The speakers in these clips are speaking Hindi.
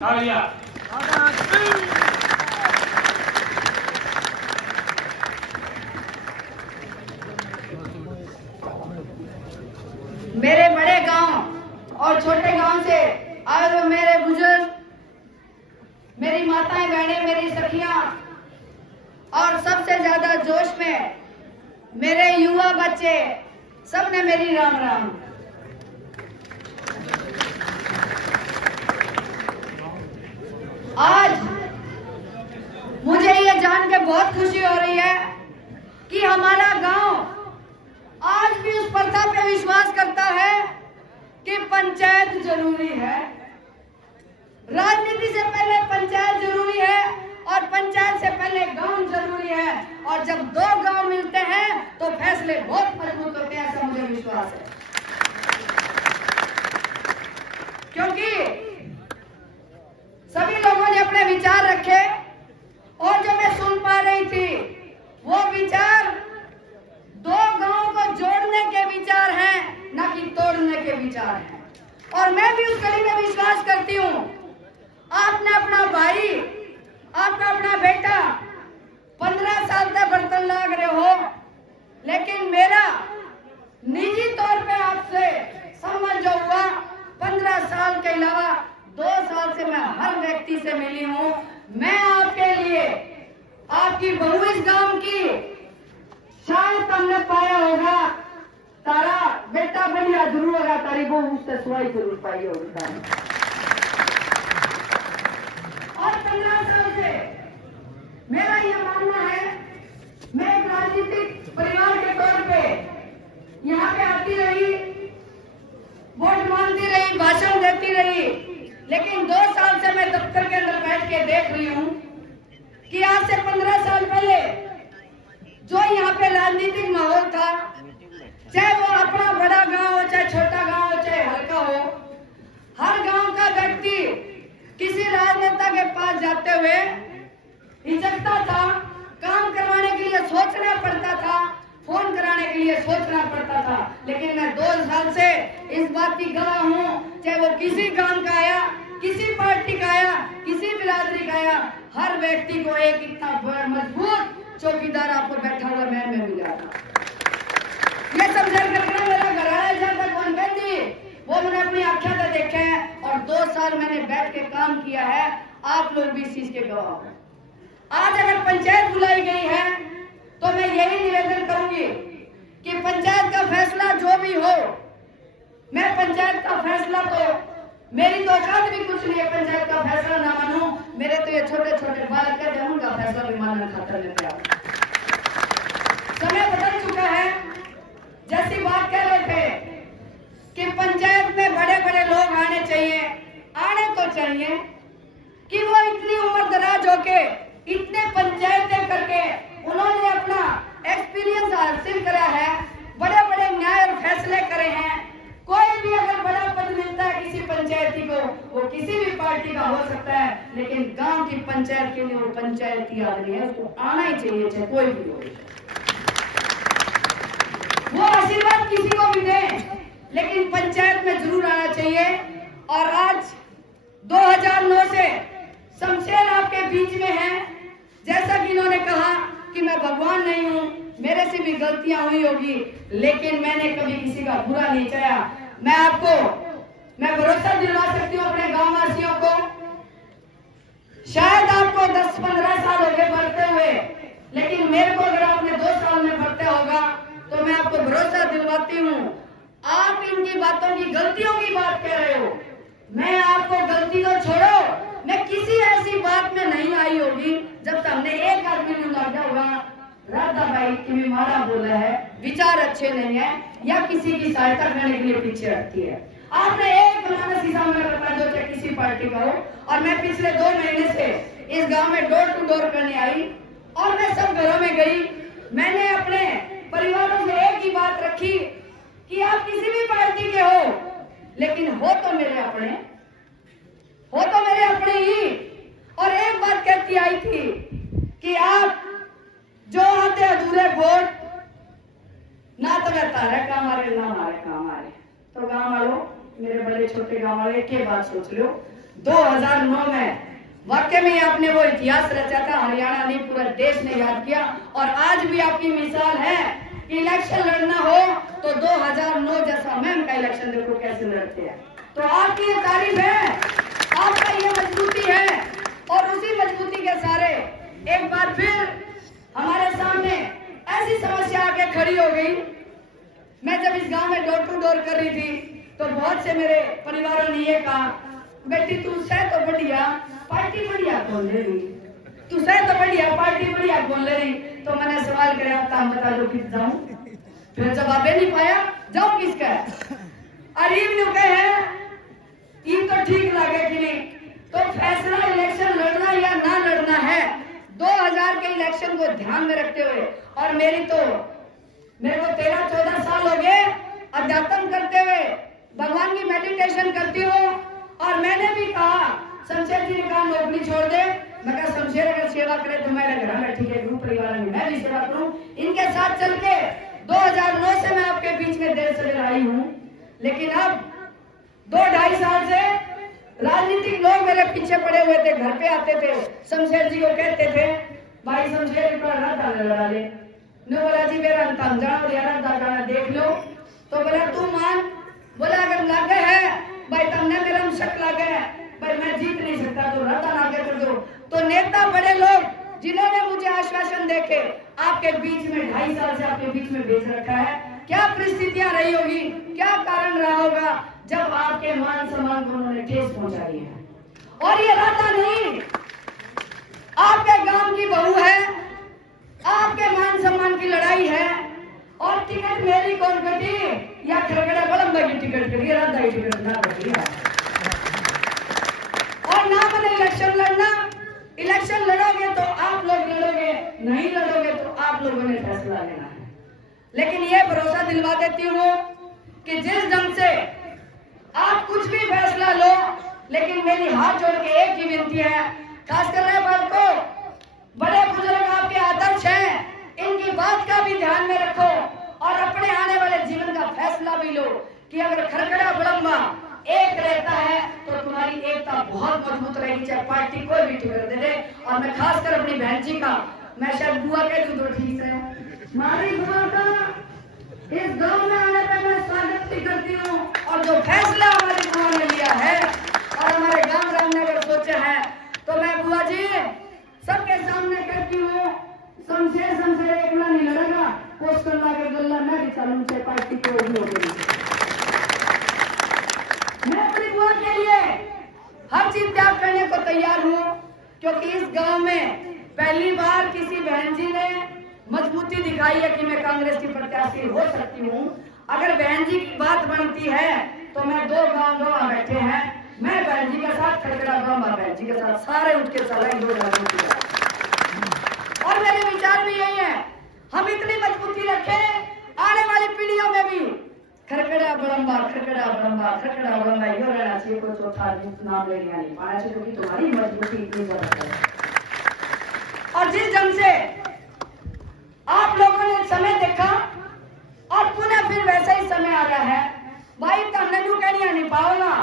मेरे बड़े गांव और छोटे गांव से आए हुए मेरे बुजुर्ग, मेरी माताएं बहनें, मेरी सखियां और सबसे ज्यादा जोश में मेरे युवा बच्चे, सबने मेरी राम राम। आज मुझे ये जान के बहुत खुशी हो रही है कि हमारा गांव आज भी उस प्रथा पे विश्वास करता है कि पंचायत जरूरी है। राजनीति से पहले पंचायत जरूरी है और पंचायत से पहले गांव जरूरी है, और जब दो गांव मिलते हैं तो फैसले बहुत मजबूत होते हैं, ऐसा मुझे विश्वास है। क्योंकि सभी लोगों ने अपने विचार रखे और जो मैं सुन पा रही थी वो विचार दो गांवों को जोड़ने के विचार हैं, न कि तोड़ने के विचार हैं। और मैं भी उस कड़ी में विश्वास करती हूँ। आपने अपना भाई, आपका अपना बेटा 15 साल तक बर्तन लाग रहे हो, लेकिन मेरा निजी तौर पे आपसे संबंध जो हुआ 15 साल के अलावा 2 साल से मैं हर व्यक्ति से मिली हूँ। मैं आपके लिए, आपकी बहू इस गांव की, शायद तुमने पाया होगा, तारा बेटा बढ़िया जरूर होगा, तारी बहू उससे सुहाई जरूर पाई होगी। और 15 साल से मेरा यह मानना है, मैं एक राजनीतिक परिवार के तौर पे यहाँ पे आती रही, वोट मांगती रही, भाषण देती रही, लेकिन 2 साल से मैं दफ्तर के अंदर बैठ के देख रही हूँ कि आज से 15 साल पहले जो यहाँ पे राजनीतिक माहौल था, चाहे वो अपना बड़ा गांव हो, चाहे छोटा गांव हो, चाहे हल्का हो, हर गांव का व्यक्ति किसी राजनेता के पास जाते हुए हिचकता था, काम करवाने के लिए सोचना पड़ता था, फोन कराने के लिए सोचना पड़ता था। लेकिन मैं 2 साल से इस बात की गवाह हूँ, चाहे वो किसी काम का आया, किसी पार्टी का आया, किसी बिरादरी का आया, हर व्यक्ति को एक इतना मजबूत चौकीदार आपको बैठा हुआ महल में मिला था। ये समझ करके मेरा घराना जाता कौन बहन जी, वो मैंने अपनी आंखों से देखा है और 2 साल मैंने बैठ के काम किया है। आप लोग भी इस चीज के गवाह हो। आज अगर पंचायत बुलाई गई है तो मैं यही निवेदन करूंगी कि पंचायत का फैसला जो भी हो, मैं पंचायत का फैसला तो, मेरी तो औकात भी कुछ नहीं है पंचायत का फैसला ना मानूं। मेरे तो ये छोटे छोटे बालक है जो उनका फैसला भी मानने खातर में तैयार। समय बदल चुका है। जैसी बात कह रहे थे कि पंचायत में बड़े बड़े लोग आने चाहिए, आने तो चाहिए कि वो इतनी उम्र दराज होके इतने पंचायतें करके उन्होंने अपना एक्सपीरियंस हासिल करा है, बड़े बड़े न्याय और फैसले करे हैं। कोई भी अगर बड़ा पद मिलता है किसी पंचायती को, वो किसी भी पार्टी का हो सकता है, लेकिन गांव की पंचायत के लिए वो पंचायती आदमी है, उसको आना ही चाहिए, चाहे कोई भी हो। वो आशीर्वाद किसी को भी दे, लेकिन पंचायत में जरूर आना चाहिए। और आज 2009 से शमशेर आपके बीच में है। जैसा कि इन्होंने कहा कि मैं भगवान नहीं हूँ, मेरे से भी गलतियां हुई होगी, लेकिन मैंने कभी किसी का बुरा नहीं चाहा। मैं भरोसा दिला सकती हूँ अपने गांव वासियों को। शायद आपको 10-15 साल हो गए बढ़ते हुए, लेकिन मेरे को अगर आपने 2 साल में बढ़ते होगा तो मैं आपको भरोसा दिलवाती हूँ। आप इनकी बातों की, गलतियों की बात कह रहे हो, मैं आपको गलती तो छोड़ो, मैं किसी ऐसी बात में नहीं आई होगी जब हमने एक आदमी ने लगा हुआ राधा भाई की भी मारा बोला है, विचार अच्छे नहीं है, या किसी की सहायता करने के लिए पीछे रखती है। आपने एक बनाना शीशा में रखा जो चाहे किसी पार्टी का हो। और मैं पिछले 2 महीने से इस गांव में डोर टू डोर करने आई और मैं सब घरों में गई। मैंने अपने परिवारों से एक ही बात रखी कि आप किसी भी पार्टी के हो, लेकिन हो तो मेरे अपने ही। और एक बात कहती आई थी कि आप जो आते अधूरे वोट ना तो तारे काम आ रहे, ना हमारे काम आ रहे। तो गांव वालों, मेरे बड़े छोटे गांव वाले, एक बात सोच लो, 2009 में वाकई में आपने वो इतिहास रचा था, हरियाणा ने, पूरा देश ने याद किया। और आज भी आपकी मिसाल है, इलेक्शन लड़ना हो तो 2009 जैसा मैम का इलेक्शन देखो कैसे लड़ते हैं। तो आपकी ये तारीफ है, आपका ये मजबूती है। और उसी मजबूती के सारे एक बार फिर हमारे सामने ऐसी समस्या आके खड़ी हो गई। मैं जब इस गांव में डोर टू डोर कर रही थी तो बहुत से मेरे परिवारों ने ये कहा, बेटी तू सह तो बढ़िया, पार्टी बढ़िया खोल ले रही, तू सह तो बढ़िया, पार्टी बढ़िया खोल ले रही। तो मैंने सवाल किया, आप बता दो किस जाऊं? फिर जवाब नहीं पाया, जाऊं किसका? अरीब ने कहे ये तो ठीक लगे कि नहीं। तो फैसला इलेक्शन लड़ना या ना लड़ना है 2000 के इलेक्शन को ध्यान में रखते हुए। और मेरे को 13-14 साल हो गए अध्यात्म करते हुए, भगवान की मेडिटेशन करती हूँ। और मैंने भी कहा, शमशेर जी ने कहा नौकरी छोड़ दे। मैं कहा शमशेर अगर सेवा करे तो मैं घर में ठीक है, ग्रुप परिवार में मैं भी सेवा करूं। इनके साथ चल के 2009 से मैं आपके बीच में देर से आई हूं। लेकिन अब 2-2.5 साल से राजनीतिक लोग मेरे पीछे पड़े हुए थे, घर पे आते थे, शमशेर जी को कहते थे भाई शमशेर लड़ा ले। ने बोला जी मेरा अंतम जाना देख लो। तो बोला तू मान, बोला अगर लागे है भाई तुमने मेरा शक लागे है भाई मैं जीत नहीं सकता तो रद्दा लागे कर दो। तो नेता बड़े लोग जिन्होंने मुझे आश्वासन देके आपके बीच में 2.5 साल से आपके बीच में भेज रखा है, क्या परिस्थितियां रही होगी, क्या कारण रहा होगा जब आपके मान सम्मान को उन्होंने ठेस पहुंचाई है। और ये रद्दा नहीं, आपके गांव की बहू है, आपके मान सम्मान की लड़ाई है। और टिकट मेरी कौन कटी या खरगड़ा बलंबा की टिकट कटी, रद्दा की टिकट ना कटी। और ना मैंने इलेक्शन लड़ना, इलेक्शन लड़ोगे तो आप लोग लड़ोगे, नहीं लड़ोगे तो आप लोगों ने फैसला लेना है। लेकिन ये भरोसा दिलवा देती हूँ कि जिस ढंग से आप कुछ भी फैसला लो, लेकिन मेरी हाथ जोड़ के एक ही विनती है, खासकर रहे बात को, बड़े बुजुर्ग आपके आदर्श हैं, इनकी बात का भी ध्यान में रखो। और अपने आने वाले जीवन का फैसला भी लो कि अगर खरखड़ा बड़म्बा एक रहता है तो तुम्हारी एकता बहुत मजबूत रहेगी, चाहे पार्टी कोई भी टिकट दे दे। और मैं खासकर अपनी बहन जी का, मैं शायद बुआ कह दूं तो ठीक है, हमारी बुआ का इस गांव में आने पर मैं स्वागत भी करती हूँ। और जो फैसला हमारी बुआ ने लिया है और हमारे गांव रामनगर सोचा है, तो मैं बुआ जी सबके सामने कहती हूँ, शमशेर एकला नहीं लड़ेगा, पोस्टर लाके गल्ला मैं भी चालू से पार्टी को भी हो गई। मैं अपनी बुआ के लिए हर चीज त्याग करने को तैयार हूँ, क्योंकि इस गांव में पहली बार किसी बहन जी ने मजबूती दिखाई है कि मैं कांग्रेस की प्रत्याशी हो सकती हूँ। अगर बहन जी की बात बनती है तो मैं 2 गांव बैठे हैं, मैं बहन जी के साथ, खड़खड़ा गांव बहन जी के साथ सारे उठ के चले 2 और मेरे विचार भी यही है, हम इतनी मजबूती रखें आने वाली पीढ़ियों में भी खरखड़ा बड़म्बा यो रहना चाहिए, कोई चौथा नाम लेना नहीं पाना चाहिए, क्योंकि तुम्हारी मजबूती इतनी ज्यादा है। और जिस ढंग से आप लोगों ने समय देखा और पुनः फिर वैसा ही समय आ रहा है, भाई तमने क्यों कहनी नहीं पाओगा,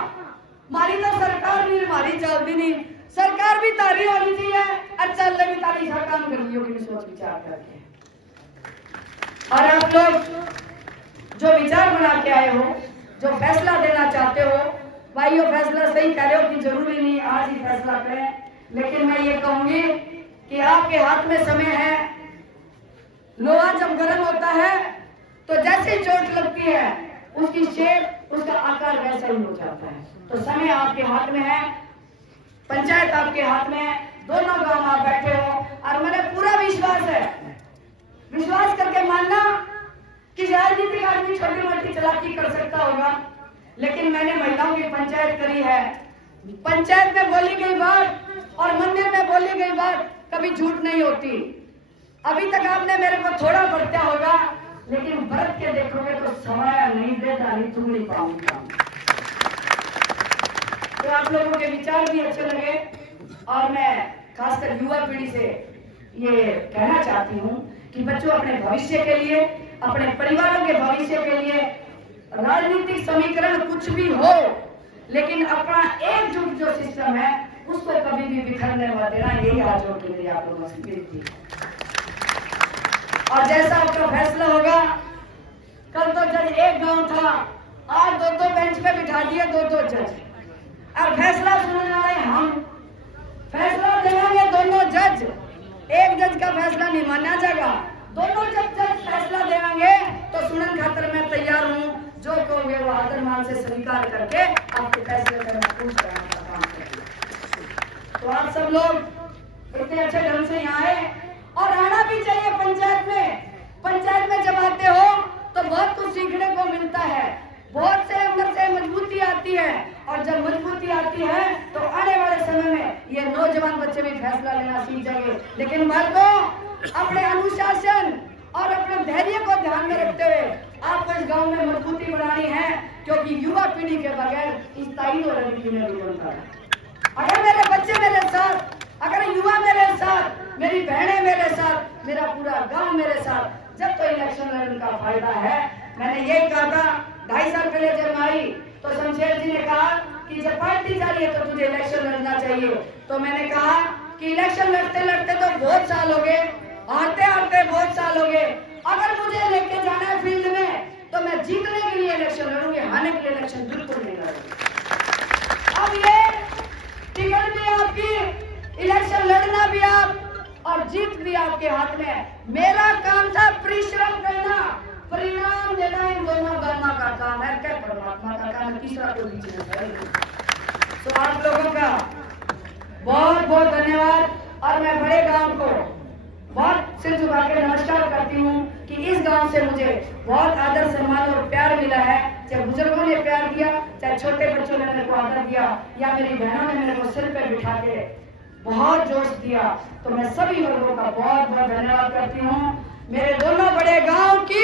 मारी तो सरकार नहीं, मारी चलती नहीं, सरकार भी तारी होनी चाहिए और चल भी तारी सा काम कर लियो कि सोच विचार करके। और आप लोग जो विचार बना के आए हो, जो फैसला देना चाहते हो, भाई वो फैसला सही कह रहे हो कि जरूरी नहीं आज ही फैसला करें, लेकिन मैं ये कहूंगी कि आपके हाथ में समय है। लोहा जब गर्म होता है तो जैसे चोट लगती है उसकी शेप, उसका आकार वैसा ही हो जाता है। तो समय आपके हाथ में है, पंचायत आपके हाथ में है, दोनों गांव आप बैठे हो। और मुझे पूरा विश्वास है, विश्वास करके मानना कि राजनीतिक आदमी छोटी मोटी चालाकी कर सकता होगा, लेकिन मैंने महिलाओं की पंचायत करी है। पंचायत में बोली गई बात और मंदिर में बोली गई बात कभी झूठ नहीं होती। अभी तक आपने मेरे को थोड़ा बरता होगा, लेकिन बरत के देखोगे तो समाया नहीं देता, नहीं तुम नहीं पाऊंगा। तो आप लोगों के विचार भी अच्छे लगे और मैं खासकर युवा पीढ़ी से ये कहना चाहती हूँ कि बच्चों अपने भविष्य के लिए, अपने परिवारों के भविष्य के लिए राजनीतिक समीकरण कुछ भी हो, लेकिन अपना एकजुट जो सिस्टम है उसको कभी भी बिखरने मत देना। यही आज जोड़ के मेरी आप लोगों से विनती है। और जैसा आपका फैसला होगा, कल तो जज एक गांव था, आज दो बेंच पे बिठा दिए दो जज। अब फैसला सुनने वाले हम, फैसला देंगे दोनों जज। एक जज का फैसला नहीं माना जाएगा, दोनों जज फैसला देंगे तो सुनने खातर मैं तैयार हूँ। जो कहोगे वो आदर मान से स्वीकार करके आपके फैसले का महफूज कराने का काम करेंगे। तो आप सब लोग इतने अच्छे ढंग से यहाँ आए और आना भी चाहिए पंचायत में। पंचायत में जब आते हो तो बहुत कुछ सीखने को मिलता है, बहुत से अंदर से मजबूती आती है। और जब मजबूती आती है तो आने वाले समय में ये नौजवान बच्चे भी फैसला लेना सीख जाएंगे। लेकिन बालकों, अपने अनुशासन और अपने धैर्य को ध्यान में रखते हुए आपको इस गांव में मजबूती बढ़ानी है, क्योंकि युवा पीढ़ी के बगैर स्थायी और नहीं बनता है। अगर मेरे बच्चे मेरे साथ, अगर युवा मेरे साथ, मेरी बहनें मेरे साथ, मेरा पूरा गांव मेरे साथ, जब तो इलेक्शन लड़ने का फायदा है। मैंने यही कहा था 2.5 साल पहले जब आई तो शमशेर जी ने कहा कि जब पार्टी जा रही है तो तुझे इलेक्शन लड़ना चाहिए। तो मैंने कहा कि इलेक्शन लड़ते लड़ते तो बहुत साल हो गए, हारते हारते बहुत साल हो गए। अगर मुझे लेके जाना है फील्ड में तो मैं जीतने के लिए इलेक्शन लड़ूंगी, हारने के लिए इलेक्शन बिल्कुल नहीं लड़ूंगी। अब ये टिकट भी आपकी, इलेक्शन लड़ना भी आप और जीत भी आपके हाथ में है। मेरा काम था परिश्रम करना, परिणाम देना इन दोनों गरमा का काम है, क्या परमात्मा का काम है, तीसरा कोई बीच में। तो आप लोगों का बहुत बहुत धन्यवाद। और मैं बड़े गांव को बहुत सिर झुका के नमस्कार करती हूँ कि इस गांव से मुझे बहुत आदर सम्मान और प्यार मिला है। चाहे बुजुर्गों ने प्यार दिया, चाहे छोटे बच्चों ने मेरे को आदर दिया, या मेरी बहनों ने मेरे को सिर पे बिठा के बहुत जोश दिया। तो मैं सभी वर्गों का बहुत बहुत धन्यवाद करती हूँ। मेरे दोनों बड़े गांव की